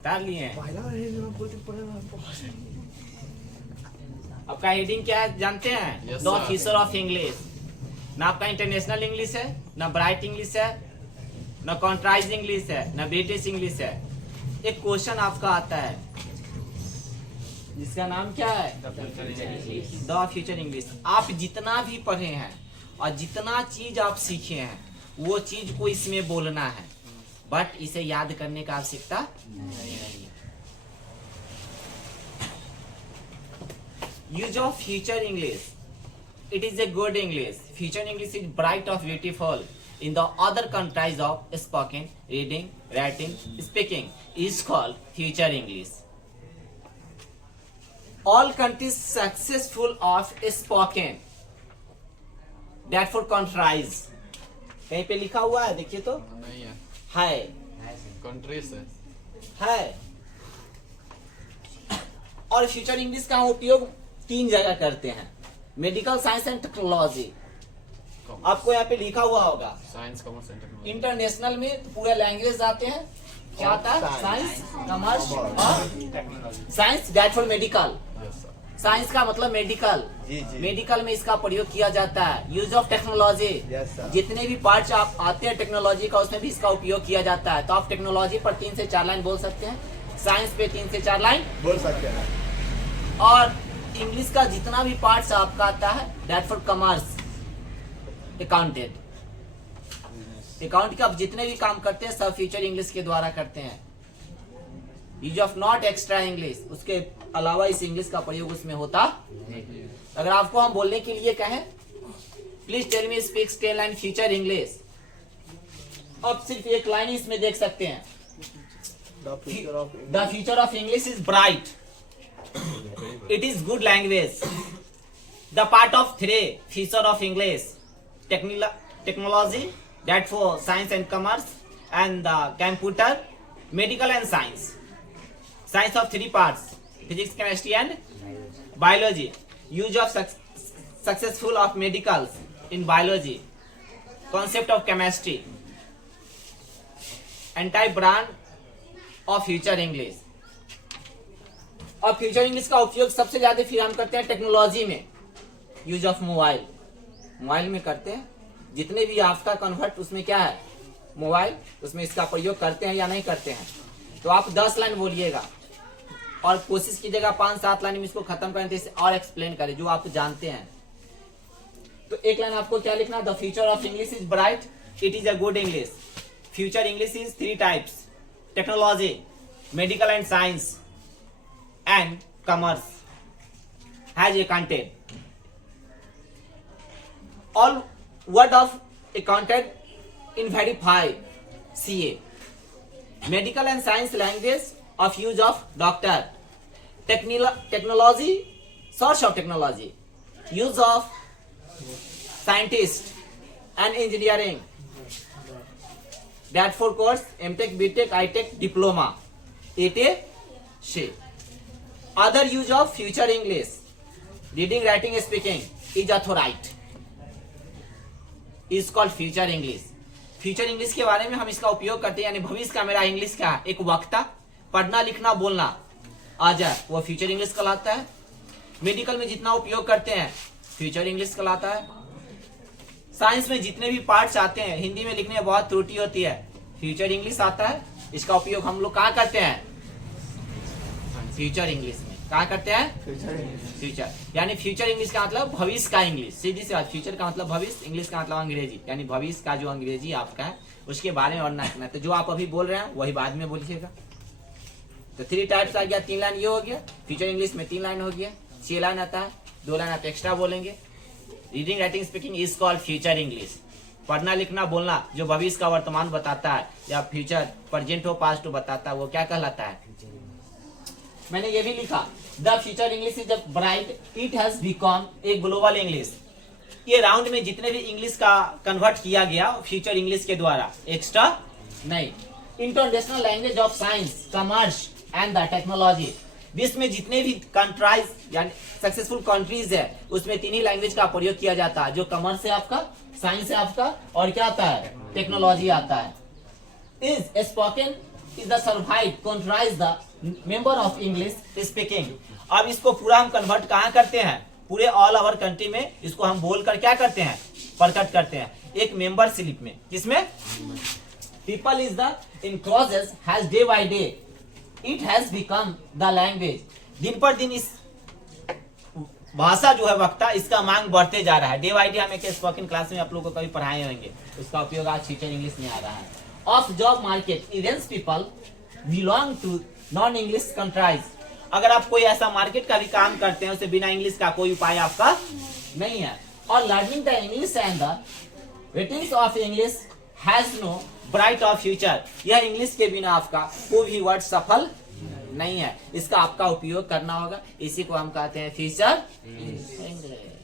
उतार लिए हैं। आपका हेडिंग क्या है जानते हैं? The future of English. ना आपका इंटरनेशनल इंग्लिश है, ना ब्राइट इंग्लिश है, ना कॉन्ट्राइज इंग्लिश है, ना ब्रिटिश इंग्लिश है। एक क्वेश्चन आपका आता है जिसका नाम क्या है? The future English. आप जितना भी पढ़े हैं और जितना चीज आप सीखे हैं वो चीज को इसमें बोलना है, बट इसे याद करने का आवश्यकता नहीं है। Use of future English, it is a good English. Future English is bright of beautiful. In the other countries of spoken, reading, writing, speaking is called future English. All countries successful of spoken, therefore countries. कहीं पे लिखा हुआ है देखिए तो नहीं है, है कंट्रीज है। और फ्यूचर इंग्लिश का हम उपयोग 3 जगह करते हैं, मेडिकल साइंस एंड टेक्नोलॉजी। आपको यहाँ पे लिखा हुआ होगा science, commerce and technology. International में तो पूरे लैंग्वेज आते हैं। क्या आता है? साइंस, कॉमर्स और science, that for medical. Science का मतलब मेडिकल। मेडिकल में इसका प्रयोग किया जाता है। यूज ऑफ टेक्नोलॉजी, जितने भी पार्ट्स आप आते हैं टेक्नोलॉजी का उसमें भी इसका उपयोग किया जाता है। तो आप टेक्नोलॉजी पर 3 से 4 लाइन बोल सकते हैं, साइंस पे 3 से 4 लाइन बोल सकते हैं, और इंग्लिश का जितना भी पार्ट्स आपका आता है that for commerce, accountant. Account के आप जितने भी काम करते हैं सब फ्यूचर इंग्लिश के द्वारा करते हैं। Use of not extra English, उसके अलावा इस इंग्लिश का प्रयोग उसमें होता। अगर आपको हम बोलने के लिए कहें please tell me speak 10 line future English, अब सिर्फ एक लाइन इसमें देख सकते हैं। The future of English is bright, it is good language. The part of 3 feature of English, technology, that for science and commerce, and the computer, medical and science. Science of 3 parts, physics, chemistry and biology. Use of successful of medicals in biology, concept of chemistry, anti-brand of future English. और future English का उपयोग सबसे ज्यादा फिर हम करते हैं technology में। यूज ऑफ मोबाइल, मोबाइल में करते हैं। जितने भी आपका कन्वर्ट उसमें क्या है मोबाइल, उसमें इसका प्रयोग करते हैं या नहीं करते हैं। तो आप 10 लाइन बोलिएगा और कोशिश कीजिएगा 5-7 लाइन में इसको खत्म करने से और एक्सप्लेन करें जो आप जानते हैं। तो एक लाइन आपको क्या लिखना? The future of English is bright, it is a good English. Future English is 3 types, technology, medical and science and commerce has a content. All word of accountant in verify CA. Medical and science language of use of doctor. Technology, source of technology. Use of scientist and engineering. That for course MTech, BTech, ITech, diploma, etc. Other use of future English, reading, writing, speaking is authorized, is called future English. Future English के बारे में हम इसका उपयोग करते हैं, यानी भविष्य का मेरा इंग्लिश का एक वक्ता, पढ़ना लिखना बोलना आ जाए वो फ्यूचर इंग्लिश कहलाता है। मेडिकल में जितना उपयोग करते हैं फ्यूचर इंग्लिश कहलाता है। साइंस में जितने भी पार्ट्स आते हैं, हिंदी में लिखने में बहुत त्रुटि होती है, फ्यूचर इंग्लिश आता है। इसका उपयोग हम लोग कहाँ करते हैं? फ्यूचर इंग्लिश में। कहाँ करते हैं? फ्यूचर, यानी फ्यूचर इंग्लिश का मतलब भविष्य का इंग्लिश। सीधी सी बात, फ्यूचर का मतलब भविष्य, इंग्लिश का मतलब अंग्रेजी, यानी भविष्य का जो अंग्रेजी आपका है उसके बारे में पढ़ना है। तो जो आप अभी बोल रहे हैं वही बाद में बोलिएगा। तो 3 टाइप्स आ गया, 3 लाइन ये हो गया। फ्यूचर इंग्लिश में 3 लाइन हो गया, 6 लाइन आता है, 2 लाइन आप एक्स्ट्रा बोलेंगे। Reading, writing, speaking is called future English. पढ़ना लिखना बोलना जो भविष्य का वर्तमान बताता है या फ्यूचर प्रेजेंट हो पास्ट हो बताता है वो क्या कहलाता है? मैंने ये भी लिखा, the future English is bright, it has become a global English. ये राउंड में जितने भी इंग्लिश का कन्वर्ट किया गया फ्यूचर इंग्लिश के द्वारा, एक्स्ट्रा नहीं। International language of science, commerce and the technology. विश्व में जितने भी कंट्रीज यानी सक्सेसफुल कंट्रीज है उसमें 3 ही लैंग्वेज का प्रयोग किया जाता है, जो कॉमर्स है आपका, साइंस है आपका, और क्या आता है? टेक्नोलॉजी आता है। Is spoken is the survived comprise the member of English speaking। अब इसको पूरा हम कन्वर्ट कहाँ करते हैं, पूरे ऑल ओवर कंट्री में इसको हम बोलकर क्या करते हैं, प्रकट करते हैं एक मेंबर स्लिप में। किसमें? People is the in clauses has day by day it has become the language. दिन पर दिन इस भाषा जो है वक्ता, इसका मांग बढ़ते जा रहा है। डे बाय डे हम एक स्पोकन क्लास में आप लोगों को कभी पढ़ाए होंगे, उसका उपयोग आज फ्यूचर इंग्लिश में आ रहा है। Of job market events people belong to non English countries. अगर आप कोई ऐसा मार्केट का भी काम करते हैं, उसे बिना इंग्लिश का कोई उपाय आपका नहीं है। और learning the English and the weightings of English has no bright of future. यह इंग्लिश के बिना आपका कोई भी वर्ड सफल नहीं है, इसका आपका उपयोग करना होगा। इसी को हम कहते हैं फ्यूचर इंग्लिश।